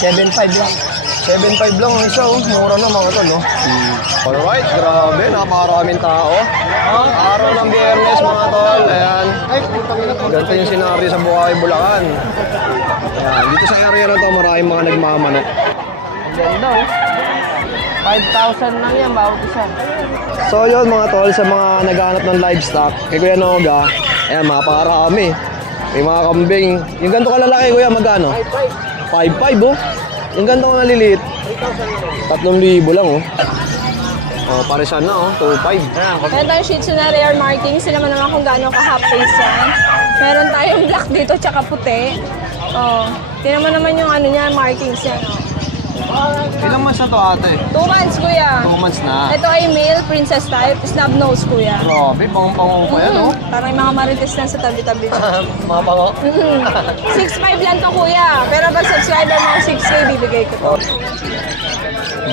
7.5 lang. 7.5 lang ang isa, oh. Mura na mga tol, oh. Alright, grabe, napakaraming tao. Araw ng Biyernes mga tol, ayan. Ganito yung senaryo sa Bukawi, Bulacan. Ayan, dito sa area na to, maraming mga nagmamanok. Ang ganda oh. 5,000 lang yan, bawat isa. So yun mga tol, sa mga naghahanap ng livestock, kay Kuya Noga, ayan, mapakarami. May mga kambing. Yung ganito kalalaki, Kuya, magkano? 5.5 oh. Yung ganito kaliliit, 3,000 lang oh. Oh, parisan na oh, 2.5. Meron tayong Shih Tzu na rare marking. Sila man naman kung gaano ka-half face yan. Meron tayong black dito, tsaka puti. Oh, tingnan mo naman yung ano niya, markings yan. Ilang months na to ate? 2 months, kuya. 2 months na. Ito ay male, princess type, snub nose, kuya. Grabe, pangong-pangong pa yan oh. Parang yung mga marites lang sa tabi-tabi. Mga pango. 6.5 lang to, kuya. Pero pag subscriber mo 6K, bibigay ko to.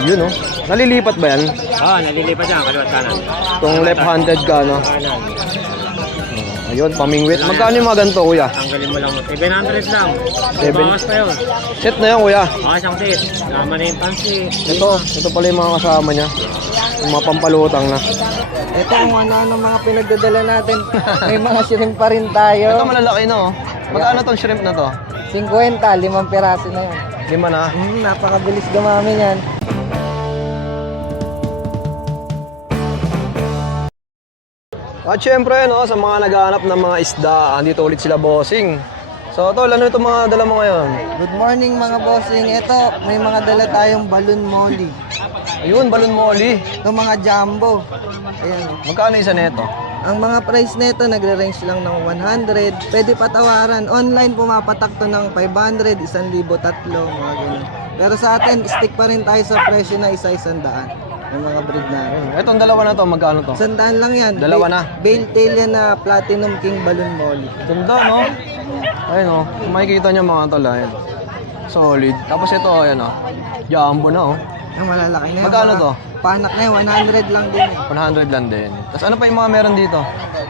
Yun oh. Nalilipat ba yan? Nalilipat yan, kaliwat kanan. Itong left-handed ka no? Kanan. Ayun, pamingwit. Magkano yung mga ganito kuya? Tanggalin mo lang. 700 lang. Seven. Bawas pa yun. Set na yan kuya. Isang set. Tama na yung pansi. Ito pala yung mga kasama niya. Yung mga pampalutang na. Ito ang ano mga pinagdadala natin. May mga shrimp pa rin tayo. Ito malalaki na oh. Magkano tong shrimp na to? 50, 5 piraso na yun. 5 na. Napakabilis gumamit yan. At syempre no, sa mga naghahanap ng mga isda, andito ulit sila bossing. So tol, ano itong mga dala mo ngayon? Good morning mga bossing. Ito, may mga dala tayong balloon molly. Ayun, balon molly. Ito mga jumbo. Ayan. Magkano isa nito? Ang mga price nito nagre-range lang ng 100. Pwede patawaran. Online pumapatak to ng 500, 1,000, 3,000, mga ganun. Pero sa atin, stick pa rin tayo sa presyo na isa-100. Yung mga breed natin. Itong dalawa na to, magkano to? 100 lang yan. Dalawa na. Bale tail yan na Platinum King Balloon Molly. Ganda no? Ayun oh, kung makikita niyo mga tol, ayun. Solid. Tapos ito, ayan oh. Jumbo na oh. Yung malalaki na yan. Magkano mga to? Panak na yan, 100 lang din. 100 lang din. Tapos ano pa yung mga meron dito?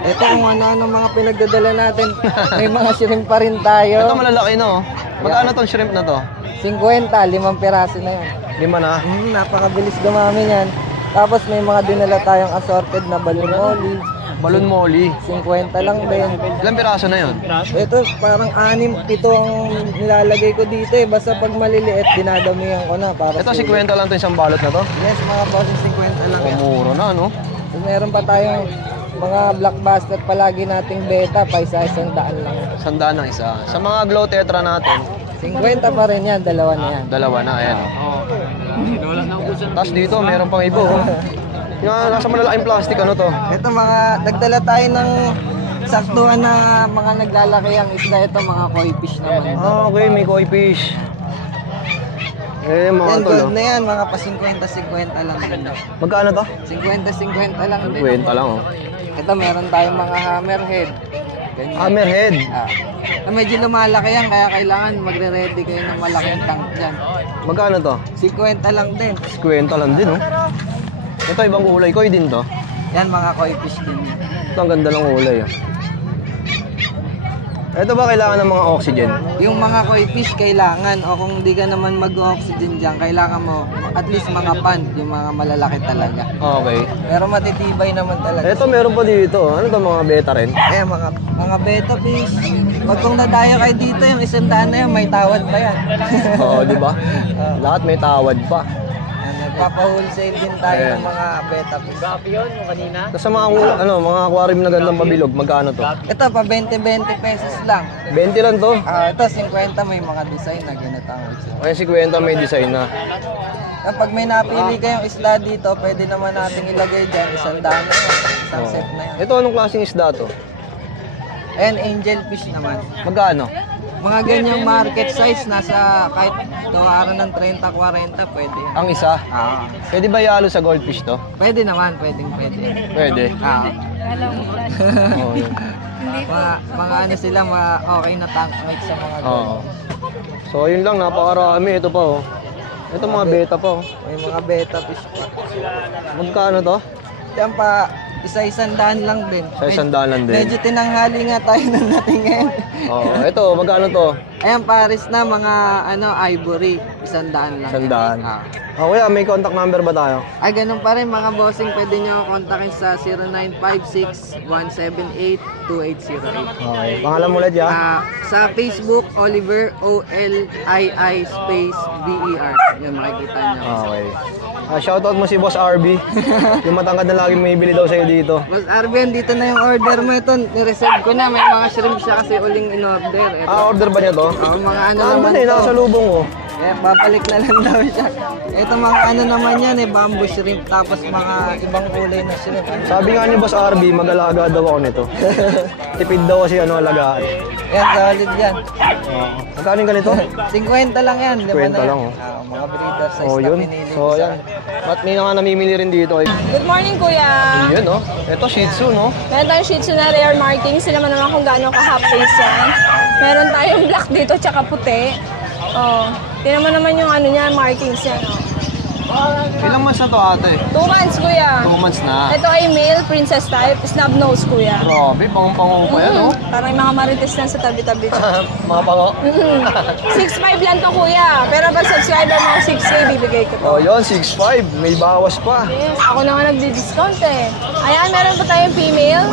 Ito ang ano mga pinagdadala natin. May mga shrimp pa rin tayo. Ito malalaki na oh. Magkano tong shrimp na to? 50, 5 piraso na yun. 5 na. Napakabilis gumamit yan. Tapos may mga dinala tayong assorted na balloon molly. Balon molly. 50 lang din. Ilang piraso na yun? Ito parang 6, 7 ang nilalagay ko dito eh. Basta pag maliliit, dinadamihan ko na. Para Ito, 50 lang to isang balot na to. Yes, mga bossing 50 lang yan. Mura na no? So, meron pa tayong mga blockbuster palagi nating beta pa isa-100 lang. 100 ang isa. Sa mga glow tetra natin, 50 pa rin yan, dalawa na yan. dalawa na, ayan oh. Tapos dito, meron pang iba oh. Yung nasa malalaking plastic, ano to? Ito mga, nagdala tayo ng saktuhan na mga naglalaki ang isda. Ito mga koi fish naman. Ah, okay, may koi fish. Eh, mga Yan, tol gold oh. na yan, mga pa 50-50 lang. Magkano to? 50-50 lang. 50 lang oh. Ito, meron tayong mga hammerhead. Ganyan. Hammerhead. Medyo lumalaki yan, kaya kailangan magre-ready kayo ng malaking tank dyan. Magkano to? 50 lang din. 50 lang din oh. Ito, ibang kulay. Koi din to. Yan, mga koi fish din. Ito, ang ganda ng kulay oh. Ito ba kailangan ng mga oxygen? Yung mga koi fish kailangan, o kung di ka naman mag-oxygen dyan, kailangan mo at least mga pan, yung mga malalaki talaga. Okay. Pero matitibay naman talaga. Ito, meron pa dito. Ano to, mga beta rin? Eh, mga beta fish. Pag kung nadayo kayo dito, yung 100 na yan, may tawad pa yan. Oo, di ba? Lahat may tawad pa. Nagpapa-wholesale din tayo ng mga beta fish. Tapos sa mga, mga aquarium na gandang pabilog, magkano to? Ito, pa 20-20 pesos lang. 20 lang to. Ito, 50 may mga design na ganito ang wholesale. Ay, 50 may design na. Kapag may napili kayong isda dito, pwede naman nating ilagay dyan. Isang dami yan. Isang set na yan. Ito, anong klaseng isda to? And angel fish naman. Magkano? Mga ganyang market size, nasa kahit tawaran ng 30-40, pwede yan. Ang isa? Pwede ba ihalo sa goldfish to? Pwede naman, pwede. Pwede. Oo, yun. Mga ano sila, mga okay na tank mate sa mga Oo. So, yun lang, napakarami. Ito pa, oh. Ito mga beta pa, oh. May mga beta fish pa. Magkano to? Yan pa, isa-100 lang din. Sa 100 lang din. Medyo tinanghali nga tayo ng natin ngayon. Oo. Ito, magkano to? Ayan, Paris na mga ivory. 100 lang. 100. Ah. Kuya, may contact number ba tayo? Ay, ganun pa rin mga bossing. Pwede nyo kontakin sa 0956-178-2808. Okay. Pangalan mo ulit, ya? Sa Facebook, Oliver, O-L-I-I space B-E-R. Yun, makikita nyo. Okay. Shoutout mo si Boss RB. Yung matangkad na lagi may bili daw sa'yo dito. Boss Arben, dito na yung order mo. Ito, nireserve ko na. May mga shrimp siya kasi uling in-order. Ito. Order ba niya to? Mga ano Ano naman na to. nasa lubong ko. Babalik na lang daw siya. Ito mga ano naman yan bamboo shrimp. Tapos mga ibang kulay na shrimp. Sabi nga ni Boss RB, mag-alaga daw ako nito. Tipid daw kasi alagaan. Yan, solid yan. Magkano yung ganito? 50 lang yan. 50 lang, oh. Mga breeder size Oh, na yun. pinili So, ko sa yan. Ba't may nga namimili rin dito? Good morning, Kuya. Yun, no? Ito, Shih Tzu, no? Meron tayong Shih Tzu na rare marking. Sila man naman kung gaano ka-half face yan. Meron tayong black dito, tsaka puti. Oh, tingnan mo naman yung niya, markings yan. Ilang months na to, ate? 2 months, Kuya. 2 months na. Ito ay male, princess type, snub nose, Kuya. Grabe, pangung-pangung pa yan, no? Parang yung mga marites lang sa tabi-tabi. Mga pango. 6'5 lang to, Kuya. Pero pag subscriber mo, 6K bibigay ko to. Oh, yun, 6'5". May bawas pa. Yes, ako na nga nagdi-discount eh. Ayan, meron pa tayong female.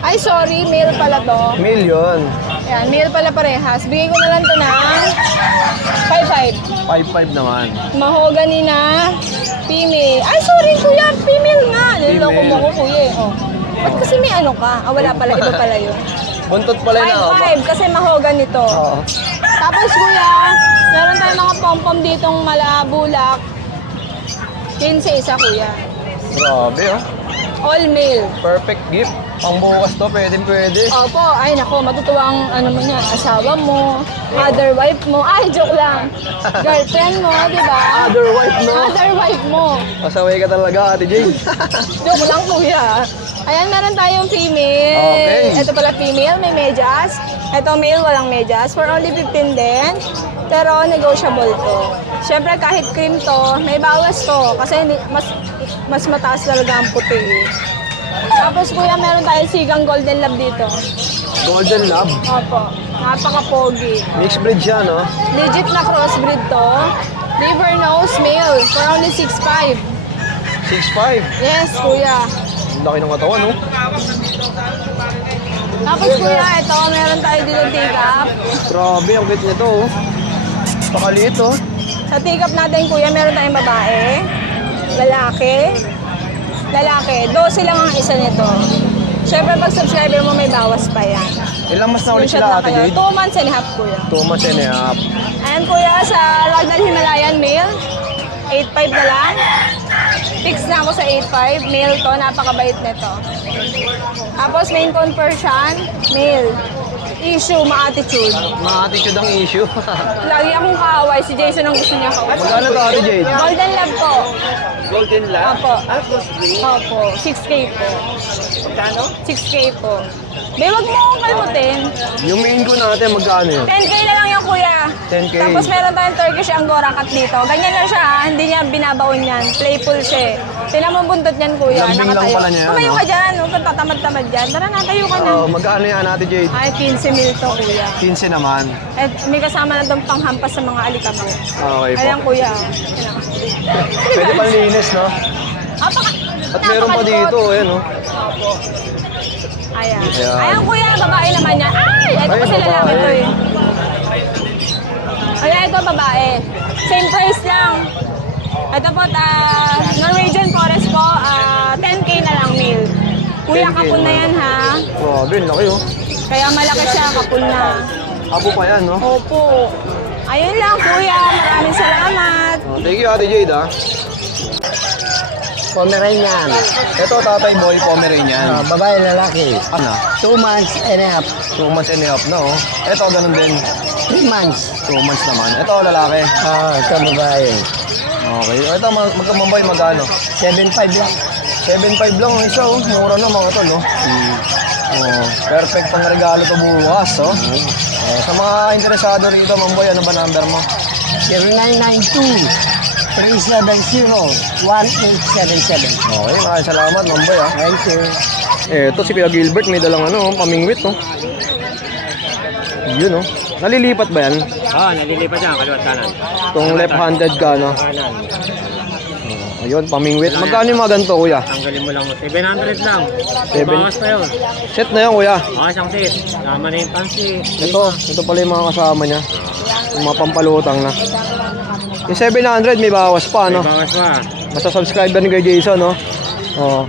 Ay, sorry, male pala to. Million. Ayan, male pala parehas. Bigay ko na lang to ng 5'5". 5'5 naman. Mahogany na female. Ay, sorry, Kuya, female nga. Niloloko mo Female. ko, Kuya. Oh. Ba't kasi may ano ka? Wala pala, iba pala yun. Buntot pala yun, ako. 5'5", kasi mahogany to. Oo. Tapos, Kuya, meron tayong mga pom-pom ditong malabulak. 15 isa, Kuya. Grabe, oh. All male. Perfect gift. Pang bukas to, pwede. Opo, ay nako, matutuwa ang mo niya, asawa mo, other wife mo. Ay, joke lang. Girlfriend mo, di ba? Other wife, no? Other wife mo. Pasaway ka talaga, Ate Jane. Joke lang, Kuya. Ayan, meron tayong female. Okay. Ito pala female, may medyas. Ito male, walang medyas. For only 15 din. Pero negotiable to. Siyempre, kahit cream to, may bawas to. Kasi mas mataas talaga ang puti. Tapos, Kuya, meron tayong sigang golden lab dito. Golden Lab. Opo. Napaka-pogi. Mixed breed siya, no? Legit na crossbreed to. Liver nose male for only 6'5". 6'5". Yes, Kuya. Ang laki ng katawan, no? Tapos, Kuya, ito, meron tayo dito take-up. Grabe, ang cute nito, oh. Pakaliit, oh. Sa take-up natin, Kuya, meron tayong babae, lalaki, 12 lang ang isa nito. Siyempre, pag subscriber mo, may bawas pa yan. Ilang mas na ulit Screenshot sila, na Ate kayo. Jade? 2 months and a half, Kuya. 2 months and a half. Ayan, Kuya, sa Ragnar Himalayan male, 8'5 na lang. Fix na ako sa 8'5. Male to, napakabait nito. Tapos main tone Persian, male. Issue, ma-attitude. Mga attitude ang issue. Lagi akong kaaway. Si Jason ang gusto niya kaaway. Magkano to, Ate Jade? Golden Lab po. Golden Lab? Opo. Opo. 6K po. Magkano? 6K po. Be, wag mo akong kalmutin. Yung main ko natin, magkano yun? 10K na lang yung kuya. 10K. Tapos meron tayong Turkish Angora cat dito. Ganyan lang siya, ha? Hindi niya binabaon yan. Playful siya. Tingnan mo buntot niyan, kuya. Lambing lang Nakatayo. pala niya yan, Tumayo no? ka dyan. Huwag kang tatamad-tamad dyan. Tara na, tayo ka na. Magkano yan, Ate Jade? Ay, 15 mil to, kuya. 15 naman. At may kasama na itong panghampas sa mga alikabok. Okay po. Ayan, kuya. Pwede pang linis, no? At meron pa dito, ayan, no? Ayan. Ayan. Ayan, kuya. Babae naman yan. Ay! Ito Ay, kasi lalaki babae. to eh. Ayan, ito babae. Same price lang. Ito po, Norwegian Forest po, 10K na lang mil. Kuya, 10K kapun na naman. yan ha. Grabe, laki, oh. Kaya malaki siya, kapun na. Abo pa yan, no? Opo. Ayun lang, kuya. Maraming salamat. Thank you, Ate Jade, ah. Pomeranian. Ito, Tatay Boy, Pomeranian. Babae, lalaki. Ano? 2 months and a half. 2 months and a half na, oh. Ito, ganun din. 3 months. 2 months naman. Ito, lalaki. Ito babae. Okay. Ito, magkamambay, magkano? 7.5 lang. 7.5 lang ang isa, oh. Mura na, mga tol, oh. Oh, perfect pang regalo to bukas, oh. Sa mga interesado rito, Mamboy, ano ba number mo? 0992-370-1877. Okay, maraming salamat, Mamboy, ah. Thank you. Ito si Kuya Gilbert, may dalang ano, pamingwit, oh. Yun, oh. Nalilipat ba yan? Oo, nalilipat yan, kaliwat kanan. Itong left-handed ka, no? Kanan. Ayun, pamingwit. Magkano yung mga ganito, kuya? Tanggalin mo lang. 700 lang. Seven. Bawas pa yun. Set na yan, kuya. Isang set. Tama na yung pansi. Ito pala yung mga kasama niya. Yung mga pampalutang na. Yung 700, may bawas pa, no? Bawas pa. Basta subscriber ni kay Jason, no? Oo.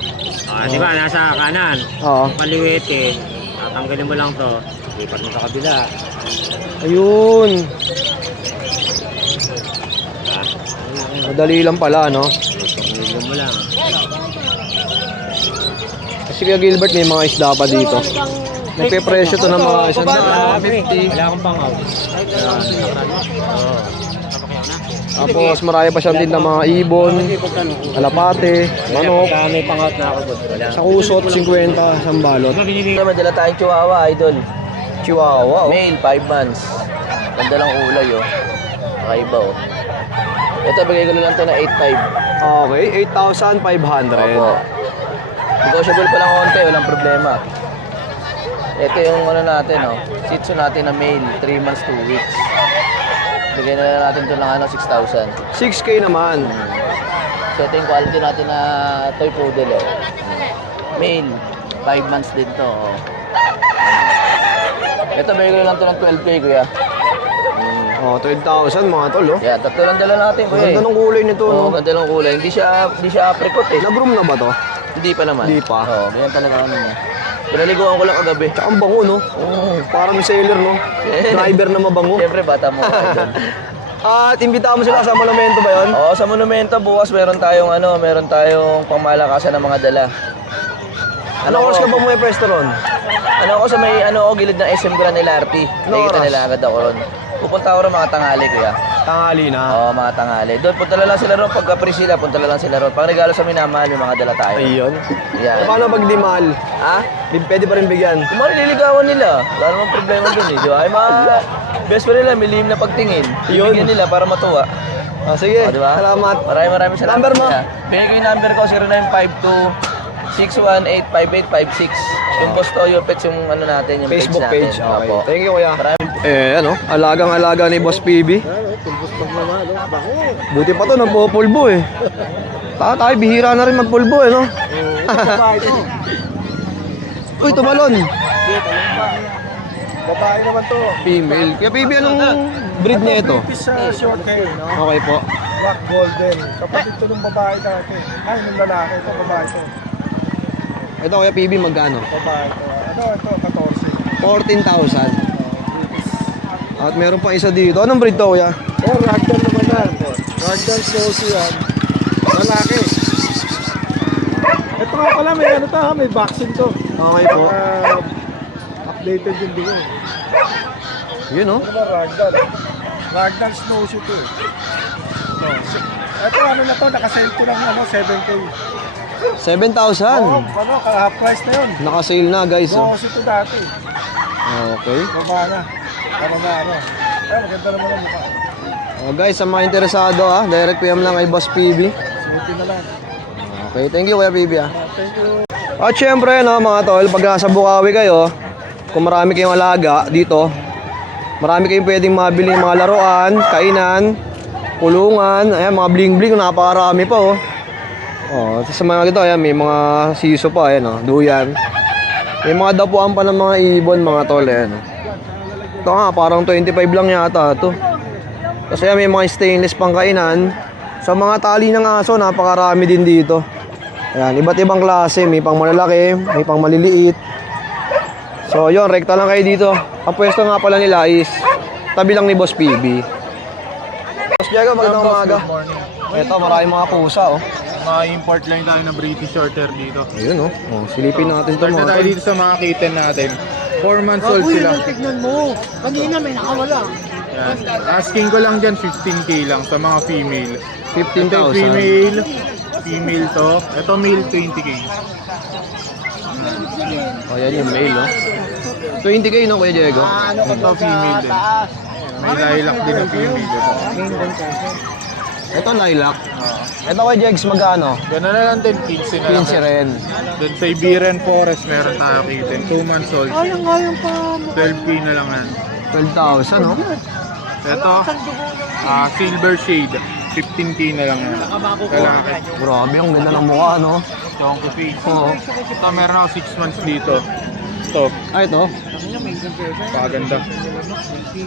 Di ba, nasa kanan. Oo. Paliwit eh. Tatanggalin mo lang to. Lipat mo sa kabila. Ayun. Madali lang pala, no? Tanggalin mo lang. Kasi Kuya Gilbert, may mga isda pa dito. Nagpe-presyo to ng mga isang 50. Wala akong pangaw. Tapos marami pa siyang din ng mga ibon, alapate, manok, May pangaw na ako. Wala. sa kusot, 50, sambalot. Madala tayong chihuahua, idol. Chihuahua, oh. Male, 5 months. Ganda lang kulay, oh. Kakaiba, oh. Ito, bigay ko na lang ito na 8.5. Okay, 8,500. Opo. Negotiable pa lang konti, walang problema. Ito yung ano natin, oh. Shih Tzu natin na male, 3 months, 2 weeks. Bigay na lang natin ito ng 6,000. 6K naman. So, ito yung quality natin na toy poodle, oh. Male, 5 months din to, oh. Ito, bigay ko na lang ito ng 12K, kuya. Oh, 12,000 mga tol, oh. Yeah, tatlo lang dala natin, Ang kuya. ganda ng kulay nito, Oo, no? ganda ng kulay. Hindi siya apricot, eh. Nag-room na ba to? Hindi pa naman. Hindi pa. Oo, ganyan talaga ano niya. Pinaliguan ko lang kagabi. Tsaka ang bango, no? Oo. Parang sailor, no? Driver na mabango. Siyempre, bata mo ka idol. At imbitahan mo sila sa monumento ba yun? Oo, sa monumento bukas meron tayong pangmalakasan ng mga dala. Ano oras ka ba mo may pwesto ron? Ako sa may gilid ng SM Grand LRT. Nakikita oras? nila agad ako ron. Pupunta ako ron mga tanghali, kuya. Tanghali na. Oo, mga tanghali. Doon, punta na lang sila ron. Pagka free sila, punta na lang sila ron. Pang regalo sa minamahal, may mga dala tayo. Ayun. Yan. Paano pag di mahal? Ha? Pwede pa rin bigyan. Yung mga nililigawan nila, wala namang problema dun eh, di ba? Ay mga best friend nila, may lihim na pagtingin. Yun. Ibigyan nila para matuwa. Ah, sige, O, di ba? salamat. Maraming salamat. Number mo? kuya. Bigay ko yung number ko, 0952-618-5856. Yung Boss Toyo Pets, yung ano natin, yung Facebook page page. natin. Okay. Opo. Thank you, kuya. Maraming Ano? Alagang-alaga ni Boss PB. Buti pa to, nagpupulbo eh. Tayo, bihira na rin magpulbo eh, no? Uy, tumalon. Babae naman to. Female. Kaya PB, anong breed niya ito? British short hair, no? Okay po. Black golden. Kapatid to ng babae dati. Ay, ng lalaki. Ito, babae to. Ito, kuya PB, magkano? Babae to. Ito, 14. 14,000. At meron pa isa dito. Anong breed to, kuya? Oh, ragdoll naman yan. Ragdoll Snowy yan. Lalaki. Ito nga pala, may vaccine to. Okay po. Updated yung dingo. Yun, no? Ito ba, ragdoll? Ragdoll Snowy to. Ito, na to, nakasale ko lang 7K. 7,000. Half price na yun. Naka-sale na, guys. Oh. Bawas ito dati. Okay. Baba na. Para na Pero maganda naman ang mukha. Oh, guys, sa mga interesado, direct PM lang kay Boss PB. Suti na lang. Okay, thank you, kuya PB, Thank you. At syempre, no, mga tol, pag nasa Bukawi kayo, kung marami kayong alaga dito, marami kayong pwedeng mabili mga laruan, kainan, kulungan, ayan, mga bling-bling, napakarami pa, oh. Oh, sa mga dito, ayan, may mga siso pa, ayan, oh, duyan. May mga dapuan pa ng mga ibon, mga tol, ayan, oh. Ito nga, parang 25 lang yata ito. Kasi may mga stainless pang kainan. Sa mga tali ng aso, napakarami din dito. Ayan, iba't ibang klase. May pang malalaki, may pang maliliit. So yun, rekta lang kayo dito. Ang pwesto nga pala nila is tabi lang ni Boss PB. Boss Diego, magandang umaga. Ito, maraming mga pusa, oh. Mga import lang tayo ng British Shorthair dito. Ayun, oh. Oh, silipin natin ito, Start na mga tayo tol. dito sa mga kitten natin. 4 months old sila. Tignan mo. Kanina may nakawala. Yan. Asking ko lang dyan 15k lang sa mga female. Ito 15,000. female to. Ito male 20k. Oh, yan yung male, oh. 20k, no, Kuya Diego? Ito female din. May lilac din ang female dito. Ito, lilac. Ito, Kuya Jegs, magkano? Gano'n na lang din, 15 na lang. 15 rin. Then Siberian Forest meron tayo kitten. 2 months old. 12k na lang yan. 12,000, no? Ito, silver shade. 15K na lang yan. Lalaki. Grabe, ang ganda ng mukha, no? Chonky face. Oo. Ito, meron ako 6 months dito. Ito, Ah, ito. paganda.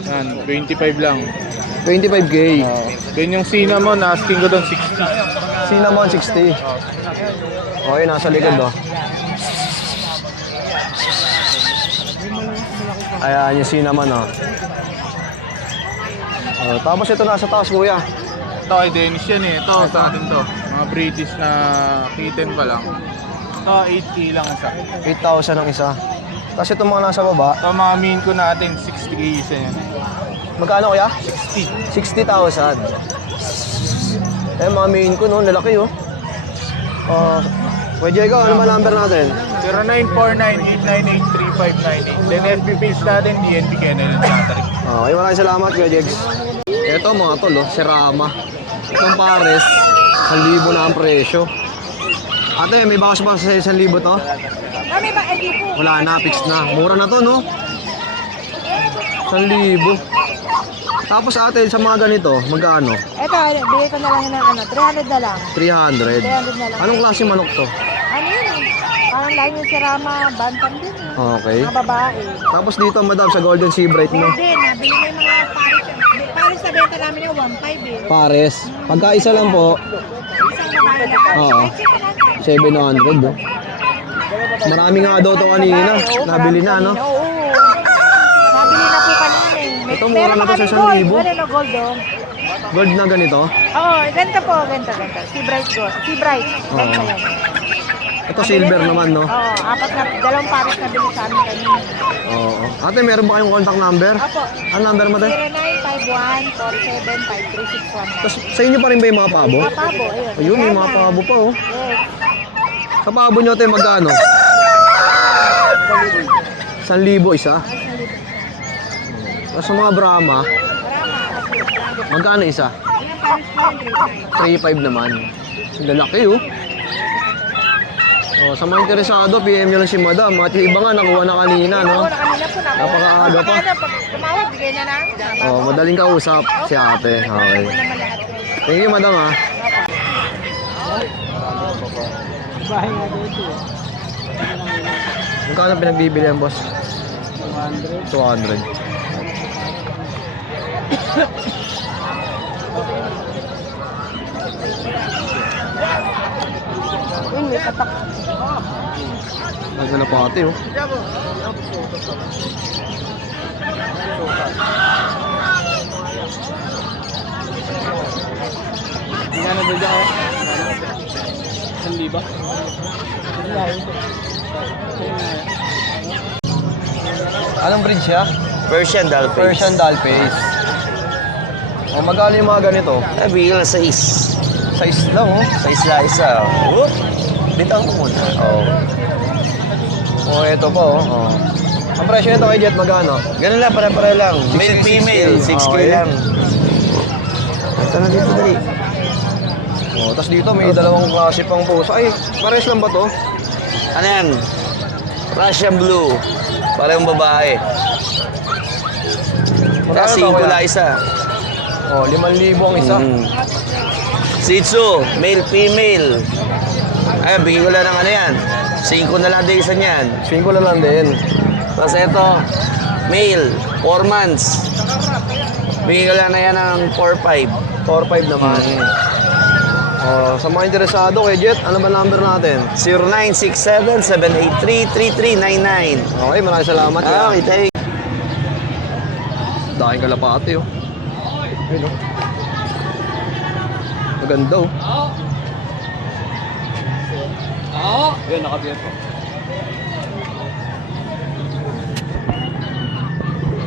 Yan, 25 lang. 25K. Then yung cinnamon, asking ko doon 60. Cinnamon, 60. Okay, nasa likod, oh. Ayan, yung cinnamon, oh. Oh, tapos ito nasa taas, kuya. Ito kay Dennis yan eh. Ito sa atin to. Mga British na kitten pa lang. Ito 8K lang isa. 8,000 ang isa. Tapos itong mga nasa baba, Ito mga main ko natin 60K isa yan. magkano, kuya? 60. 60,000. Eh, mga main ko, no? Lalaki, oh. Kuya Diego, ano ba number natin? 0949-898-3598. Then FB page natin, DNB Kennel Sataric. Okay, maraming salamat, Kuya Jegs. Ito, mga tol, oh, Serama. Itong pares, 1,000 na ang presyo. Ate, may bawas ba sa 1,000 to? Kami ba, po? Wala na, fix na. Mura na to, no? 1,000. Tapos ate, sa mga ganito, magkano? Ito, bigay ko na lang ng 300 na lang. 300. 300 na lang. Anong klase manok to? Ano yun eh? Parang lagi yung sirama, bantam din eh. Okay. Mga babae. Tapos dito, madam, sa Golden Sea Bright mo. Pwede, nabili mo yung mga pares. Pares na benta namin yung 1.5 eh. Pares. Pagka isa lang po, Isang babae lang. Oo. 700, oh. Marami nga daw to kanina. Nabili na, no? Oo. Nabili na po kanina eh. Ito, mura na to sa 1,000. Ano na gold oh? Gold na ganito. Oo, ganda po, ganda. Si Bright gold. Si Bright. Ganda Oo. yan. Ito silver naman, no? Oo, dalawang pares na bili sa amin kanina. Oo. Ate, meron ba kayong contact number? Opo. Ano number mo, te? 0951-475361. Tapos sa inyo pa rin ba yung mga pabo? Mga pabo, ayun. Ayun, may mga pabo pa, oh. Yes. Sa pabo nyo, te, magkano? 1,000 isa. Tapos sa mga Brahma, magkano isa? 3,500 naman. Lalaki, oh. Oh, sa mga interesado, PM nyo lang si Madam. At yung iba nga, nakuha na kanina, no? Oo, kanina po namin. Napakaaga pa. Pag tumawag, bigay na lang. Oh, madaling kausap si ate. Okay. Naman lahat. Thank you, Madam, ha. Magkano pinagbibili ang boss? 200. 200. Yun, may katak. Nagano pa ate, oh. Ano ba dyan, oh? 1,000? Anong breed siya? Persian Doll Face. Persian Doll Face. O, magkano yung mga ganito? Bigyan lang sa is. Size lang, oh. Sa isla isa. Whoop! Bintang ko muna. Oh. Oh, ito pa, oh. Oh. Ang presyo nito kay Jet, magkano? Ganun lang, pare-pare lang. Male, female, 6K Okay. lang. Ito na dito, dali. Oh, tapos dito may dalawang klase pang puso. Ay, pares lang ba to? Ano yan? Russian Blue. Parang babae. Magkano Kasi to, kuya? pula isa. Oh, 5,000 ang isa. Shih Tzu, male, female. Ay, bigyan ko lang ng ano yan. 5 na lang din isa niyan. 5 na lang din. Tapos ito, male, 4 months. Bigyan ko lang na yan ng 4-5. 4-5 naman. Oh, sa mga interesado kay Jet, ano ba number natin? 0967-783-3399. Okay, maraming salamat. Okay, thank you. Daking kalapati, oh. Ayun, oh. Maganda, oh. Yun, nakabiyot po.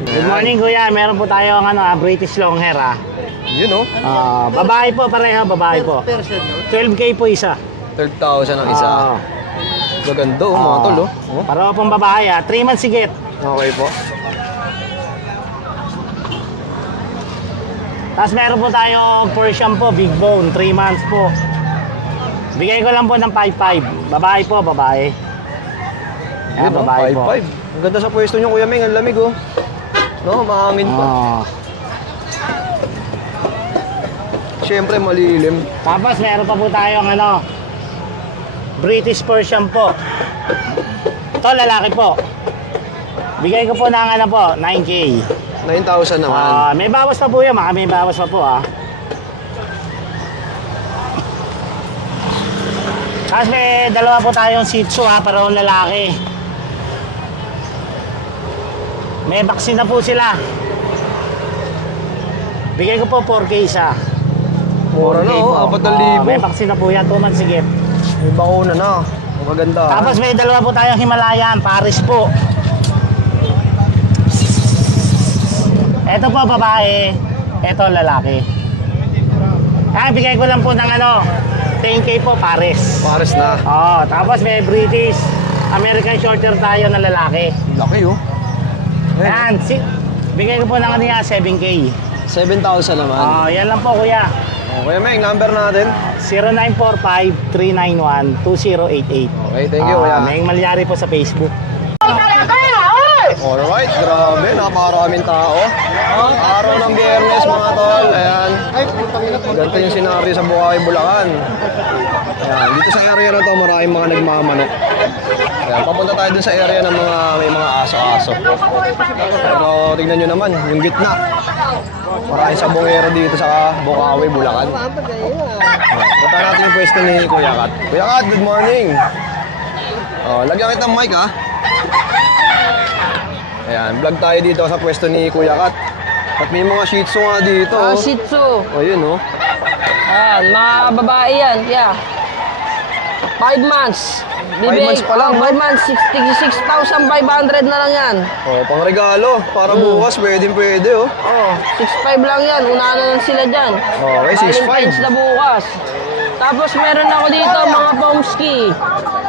Good morning kuya, meron po tayong British Longhair Yun, oh. babae po pareho, babae po. 12K po isa. 12,000 ang isa. Maganda, oh, mga tol, oh. Oh, Pareho pong babae 3 months sigit. okay po. Tapos meron po tayong Persian po, big bone, 3 months po. Bigay ko lang po ng 5-5. Babae po, babae. Yun, oh, babae po. 5-5. Ang ganda sa pwesto nyo, Kuya Meng. Ang lamig, oh. No, mahangin pa. Oh. Siyempre, malilim. Tapos meron pa po tayong ano, British Persian po. Ito lalaki po. Bigay ko po ng ano po, 9K. 9,000 naman. May bawas pa po yan, may bawas pa po Tapos may dalawa po tayong Shih Tzu parehong lalaki. May vaccine na po sila. Bigay ko po 4K isa. Mura na, po. 4,000. May vaccine na po yan, 2 months sigit. May bakuna na. Maganda. Tapos may dalawa po tayong Himalayan, Paris po. Ito po babae, ito lalaki. Bigay ko lang po ng ano, 10K po Paris. Pares na. Tapos may British, American Shorter tayo na lalaki. Laki, oh. Ayan, bigay ko po ng ano yan, 7K. 7,000 naman. Yan lang po kuya. Okay, may number natin. 0945-391-2088. Okay, thank you, kuya. May Malyari po sa Facebook. Alright, grabe, napakaraming tao. Araw ng Biyernes, mga tol. Ayan. Ganito yung senaryo sa Bukawi, Bulacan. Ayan, dito sa area na to, maraming mga nagmamanok. Ayan, papunta tayo dun sa area ng mga may mga aso-aso. Pero tingnan nyo naman, yung gitna. Maraming sabongero dito sa Bukawi, Bulacan. Ayan, punta natin yung pwesto ni Kuya Kat. Kuya Kat, good morning. Lagyan kita ng mic, ha. Ayan, vlog tayo dito sa pwesto ni Kuya Kat. At may mga Shih Tzu nga dito. Shih Tzu. Ayun, oh. Ayan, mga babae yan. Yeah. 5 months. 5 months pa lang, 5 months, 66,500 na lang yan. Pang regalo. Para bukas, pwede, oh. 6,500 lang yan. Unahan na lang sila dyan. Okay, 6,500. Valentine's na bukas. Tapos meron ako dito mga Pomsky.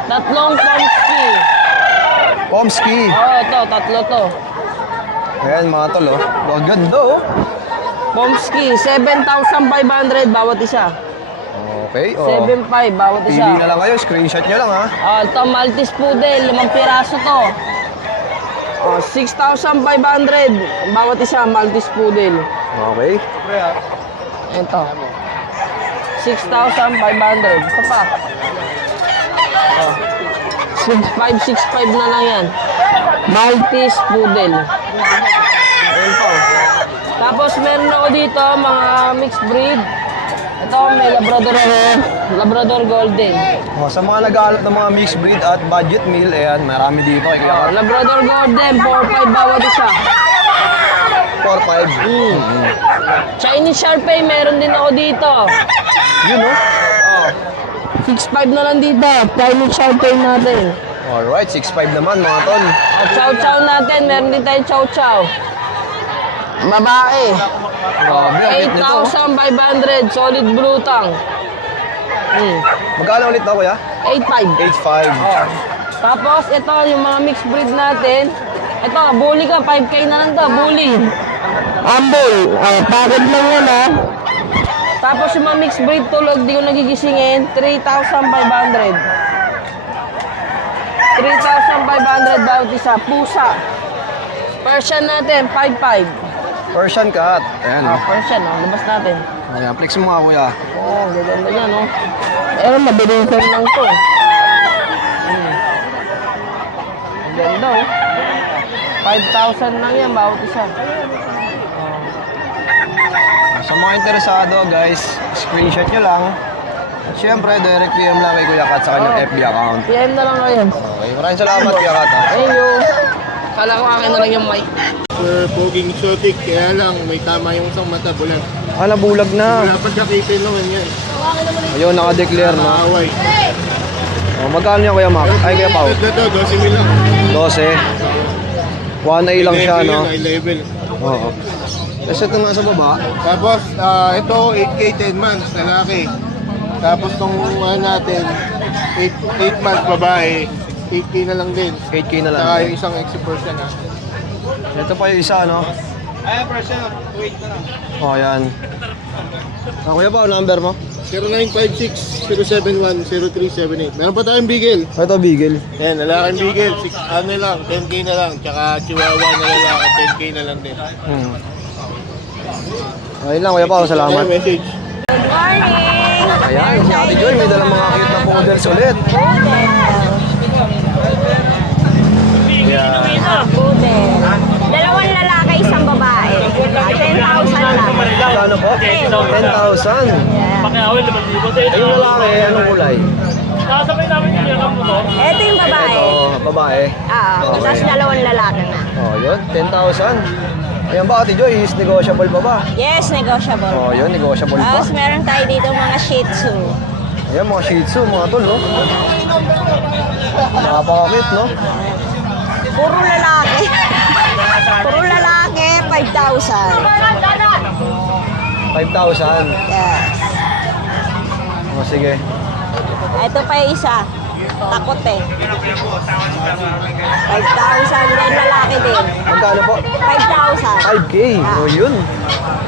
Tatlong Pomsky. Pomsky. Ito, tatlo to. Ayan, mga tol, oh. Ganda, oh. Pomsky, 7,500 bawat isa. Okay, oh. 7,500 bawat isa. Pili na lang kayo, screenshot nyo lang, ha. Ito, Maltese Poodle, 5 piraso to. 6,500 bawat isa, Maltese Poodle. Okay. Ito. 6,500. Ito pa. 6,565 na lang yan. Maltese Poodle. Ayun po. Tapos meron ako dito mga mixed breed. Ito may Labrador Golden. Sa mga nag-aalap ng mga mixed breed at budget meal, ayan, marami dito kay Kuya Kat. Labrador Golden, 4,500 bawat isa. 4,500. Chinese Sharpei, meron din ako dito. Yun, oh. 6,500 na lang dito. Chinese Sharpei natin. Alright, 6,500 naman, mga tol. Chow Chow natin, meron din tayong Chow Chow. Babae. Grabe, ang cute nito. 8,500, solid blue tongue. Magkano ulit na, Kuya? 8,500. 8,500. Tapos ito yung mga mixed breed natin. Ito, bully ka, 5K na lang to, bully. Ambol, pagod lang yan ha. Tapos yung mga mixed breed tulog, di ko nagigisingin, 3,500. 3,500 bawat isa, pusa. Persian natin, 5,500. Persian cat. Ayan, oh. Persian, labas natin. Ayan, flex mo nga, Kuya. Oo, gaganda yan, no? Pero mabilis lang to. Ang ganda, oh. 5,000 lang yan, bawat isa. Sa mga interesado, guys, screenshot nyo lang. At syempre, direct PM lang kay Kuya Kat sa kanyang FB account. PM na lang kayo. Okay, maraming salamat, Kuya Kat, ha. Thank you. Kala ko akin na lang yung mic. Poging exotic, kaya lang may tama yung isang mata, bulag. Bulag na. Wala pagkakitin naman yan. Ayun, naka-declare na. Maaway. Magkano niya, Kuya Mac? Ay, Kuya Pao. Ito, 12 mil lang. 12. 1A lang siya, no? High level. Oo. Tapos ito nga sa baba. Tapos, ito 8K 10 months, lalaki. Tapos itong natin, 8 months babae, 8K na lang din. 8K na lang. Saka yung isang extra person na. Ito pa yung isa, no? Oh, yan. Kuya pa, number mo? 0956-071-0378. Meron pa tayong bigel. Ito, Beagle. Yan, lalaking bigel. Ano lang, 10k na lang. Tsaka chihuahua na lalaki, 10k na lang din. Ayun lang, Kuya pa, salamat. Ayan, message. Good morning! Ayan, si Ate Joy, may dalang mga cute na poodles ulit. Poodle. Dalawang lalaki, isang babae. 10,000 lang. Ano po? 10,000. Yung lalaki, anong kulay? Ito yung babae. Ito, babae. Okay. Tapos dalawang lalaki na. Oh, yun, 10,000. Ayan ba, Ate Joy, is negotiable pa ba? Yes, negotiable. Oh, yun, negotiable pa. Tapos meron tayo dito mga Shih Tzu. Ayan, mga Shih Tzu, mga tol, no? Napaka-cute, no? Puro lalaki. Puro lalaki, 5,000. 5,000. Yes. Oh, sige. Ito pa yung isa. Takot eh. 5,000 din, lalaki din. Magkano po? 5,000. 5K. Oh, yun.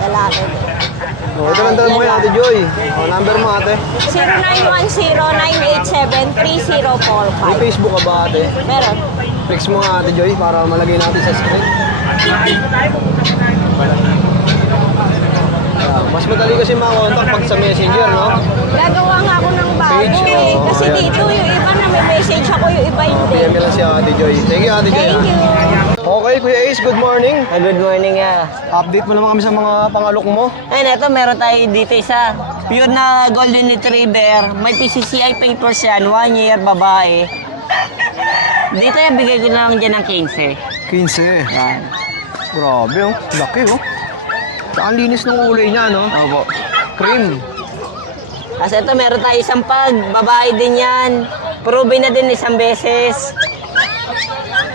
Lalaki din. Oh, ito lang mo yan, Ate Joy. Oh, number mo, ate. 0910-987-3045. May Facebook ka ba, ate? Meron. Flex mo nga, Ate Joy, para malagay natin sa screen. Mas madali kasi makakontak pag sa messenger, no? Gagawa nga ako ng bago Page, eh. oh, Kasi ayan. dito yung iba na may message ako, yung iba hindi. PM lang si Ate Joy. Thank you, Ate Joy. Thank you. Okay, Kuya Ace, good morning. Good morning Update mo naman kami sa mga pangalok mo. Ayun, ito meron tayo dito isa. Pure na Golden Retriever. May PCCI papers yan. 1 year, babae. Dito yung bigay ko lang dyan ng 15. 15. Yan. Grabe, oh. Laki, oh. Saka ang linis ng kulay niya, no? Opo. Cream. Kasi ito meron tayo isang pag. Babae din yan. Proven na din isang beses.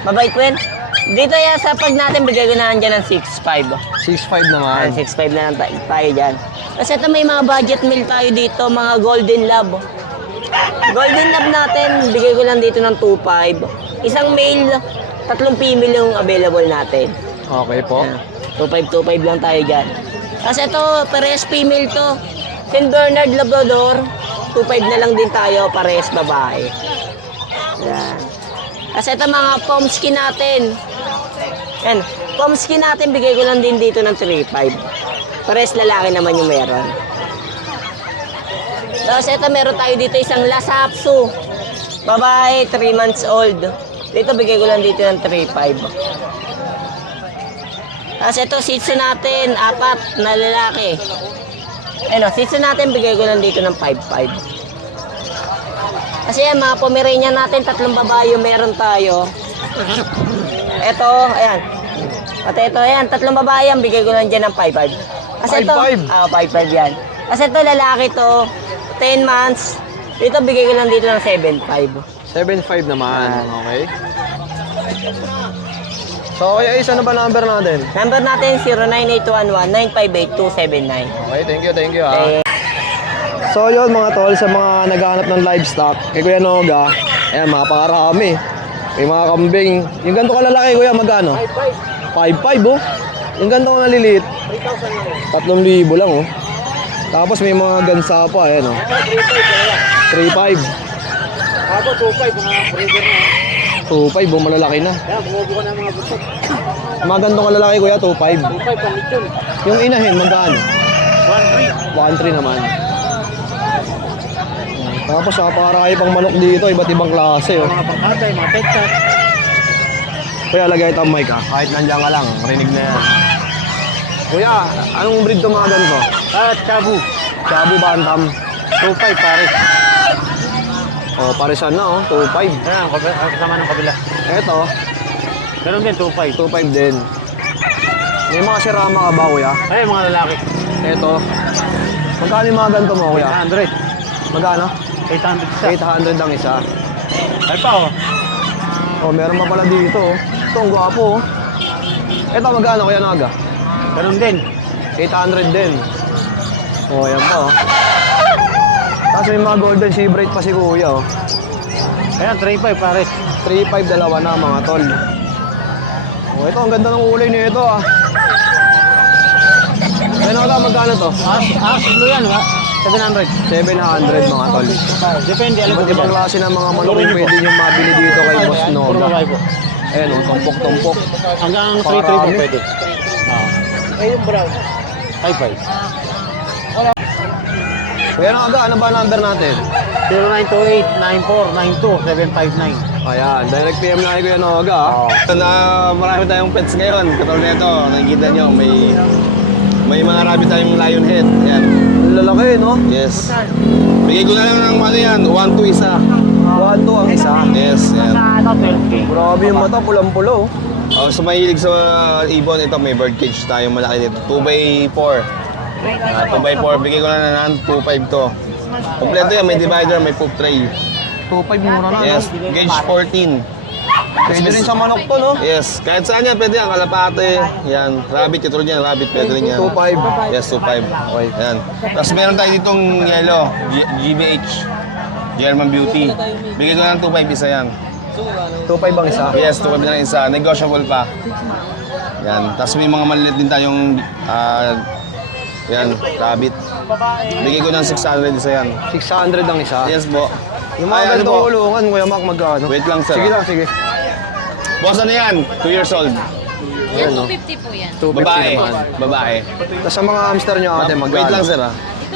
Mabait ko yan. Dito yan sa pag natin, bigay ko na dyan ng 6.5. 6'5 naman. 6.5 na lang tayo dyan. Kasi ito may mga budget meal tayo dito, mga Golden Lab. Golden Lab natin, bigay ko lang dito ng 2.5. Isang male, 3 female yung available natin. Okay po. 2.5 lang tayo dyan. Kasi ito, parehas female to. St. Bernard Labrador, 2.5 na lang din tayo, parehas babae. Yan. Kasi ito mga Pomsky natin. Yan. Pomsky natin, bigay ko lang din dito ng 3.5. Parehas lalaki naman yung meron. Tapos ito, meron tayo dito isang Lhasa Apso. Babae, 3 months old. Dito, bigay ko lang dito ng 3.5. Tapos ito, Shih Tzu natin, 4 na lalaki. Ano, Shih Tzu natin, bigay ko lang dito ng 5.5. Kasi yan, mga Pomeranian natin, 3 babae yung meron tayo. Ito, ayan. Pati ito, ayan, 3 babae yan, bigay ko lang dyan ng 5.5. Kasi ito, 5.5 yan. Kasi ito, lalaki to, 10 months. Dito, bigay ko lang dito ng 7.5. 7'5 naman. Okay. So, Kuya Ace, ano ba number natin? Number natin, 09811-958-279. Okay, thank you, ha. So, yun mga tol, sa mga naghahanap ng livestock, kay Kuya Noga, ayan, mapakarami. May mga kambing. Yung ganito kalalaki, Kuya, magkano? 5'5", oh. Yung ganito ka naliliit, 3,000 lang, oh. Tapos may mga gansa pa, ayan, oh. 3.5. Ako, 2.5, mga breeder na. 2.5, oh, malalaki na. Kaya, bumubo ko na mga busok. Mga ganitong kalalaki, Kuya, 2.5. 2.5, palit yun. Yung inahin, magkano? 1.3. 1.3 naman. Tapos napakarami pang manok dito, iba't ibang klase, oh. Mga pangkatay, mga Texas. Kuya, lagay ito ang mic, ah. Kahit nandiyan ka lang, rinig na yan. Kuya, anong breed to mga ganito? Chabu. Chabu Bantam. 2.5, pare. Oh, parisan na, oh. 2.5. Ayan, kasama ng kabila. Eto, Meron din, 2.5. 2.5 din. May mga sirama ka ba, Kuya? Ay, mga lalaki. Eto. Magkano yung mga ganito mo, Kuya? 800. Magkano? 800 isa. 800 ang isa. Ay pa, oh. Oh, meron pa pala dito, oh. Ito, ang gwapo, oh. Eto, magkano, Kuya Naga? Meron din. 800 din. Oh, yan pa, oh. Tapos may mga golden sea bright pa si Kuya, oh. Ayan, 3.5, pare. 3.5 dalawa na, mga tol. Oh, ito, ang ganda ng kulay nito, ah. Ano ka, magkano to? Blue yan, ha? 700. 700 mga tol. Depende, alam ko Iba't ibang klase ng mga manok yung pwede nyo mabili dito kay Boss Puro Noga. babae po. Ayan o, tumpok-tumpok. Hanggang 3-3 po Parami. pwede. Ay, yung brown. 5-5. Kuya Noga, ano ba number natin? 0928-9492-759. Ayan, direct PM na kay Kuya Noga. Na marami tayong pets ngayon. Katulad nito, nakikita nyo, may mga rabbit tayong lion head. Yan. Ang lalaki, no? Yes. Bigay ko na lang ng ano yan, 1-2 isa. 1-2 ang isa. Yes, yan. Ano, 12K. Grabe yung mata, pulang-pulo. Oh, sa mahilig sa ibon, ito may bird cage tayong malaki dito. 2x4. 2x4, bigay ko na ng 2.5 to. Kompleto yan, may divider, may poop tray. 2.5 mura na, Yes, no? gauge 14. Pwede rin sa manok to, no? Yes, kahit saan yan, pwede yan. Kalapate, yan. Rabbit, ito rin yan, rabbit, pwede rin yan. 2.5. Yes, 2.5. Okay. Yan. Tapos meron tayo ditong yellow, GBH. German Beauty. Bigay ko na ng 2.5 isa yan. 2.5 ang isa. Yes, 2.5 na lang isa. Negotiable pa. Yan. Tapos may mga maliit din tayong yan, rabbit. Bigay ko ng 600 isa yan. 600 ang isa. Yes po. Yung Ay, mga ano po? ganitong kulungan, Kuya Mac, magkano? Wait lang, sir. Sige lang, sige. Boss, ano yan? 2 years old. Ayan, no? 250 po yan. 250 Babae. naman. Babae. Tapos sa mga hamster nyo, ate, magkano? Wait lang, sir. Ito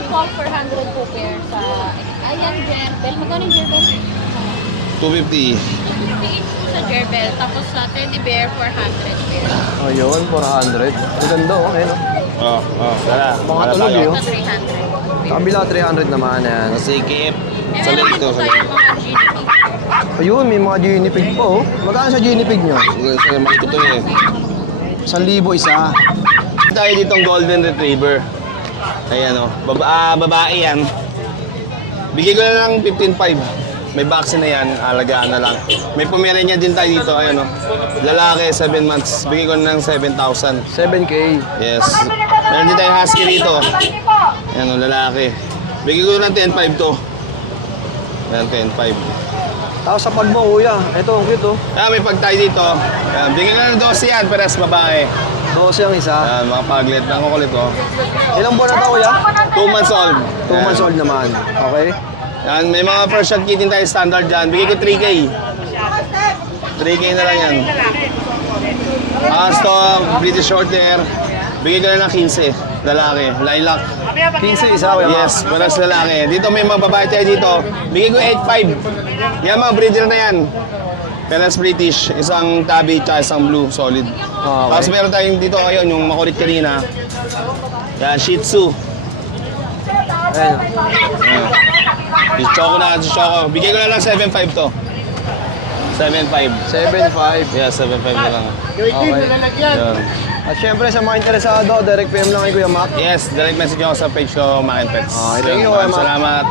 po, 400 po pair sa... Ayan, Gerbel. Magkano yung Gerbel? 250. 250 each po sa Gerbel. Tapos sa Teddy Bear, 400 pair. Ayun, 400. Ang ganda, oh. Ayun, oh. Tara. Mga tulog, yun. Sa 300. Kabila, 300 naman, ayan. Sikip. Eh, Sa meron leg din to. po tayo mga guinea pig. Ayun, may mga guinea pig po, oh. Magkano sa guinea pig nyo? Sa makikita eh. 1,000 isa. Tayo ditong golden retriever. Ayan o. Babae yan. Bigay ko na lang 15.5. May vaccine na yan. Alagaan na lang. May Pomeranian din tayo dito. Ayan o. Lalaki, 7 months. Bigay ko na lang 7,000. 7K. Yes. Meron din tayong husky rito. Ayan o, lalaki. Bigay ko na lang 10.5 to. Ayan, 10.5. Tapos sa pag mo, kuya, ito, ang cute, oh. May pagtay dito. Ayan, bigay ko na lang 12 yan. Peres babae. 12 ang isa. Ayan, mga paglet. Ang kukulit o. Ilang buwan na to, kuya? 2 months old. 2 months old naman. Okay? Yan, may mga Persian kitten tayo standard dyan. Bigay ko 3K. 3K na lang yan. Ito, British Shorthair. Bigay ko na ng 15. Lalaki. Lilac. 15 isa, kuya. Yes, paras lalaki. Dito may mga babae tayo dito. Bigay ko 8.5. Yan mga breeder na yan. Peras British. Isang tabi at isang blue. Solid. Tapos meron tayong dito ngayon, yung makulit kanina. Yan, Shih Tzu. Ayan. Si Choco na, si Choco. Bigay ko na lang 7.5 to. 7.5. 7.5. Yeah, 7.5 na lang. Okay. Yan. At syempre sa mga interesado, direct PM lang kay Kuya Mac. Yes, direct message ako sa page ko, Mac and Pets. Okay, thank you, Kuya Mac. Salamat.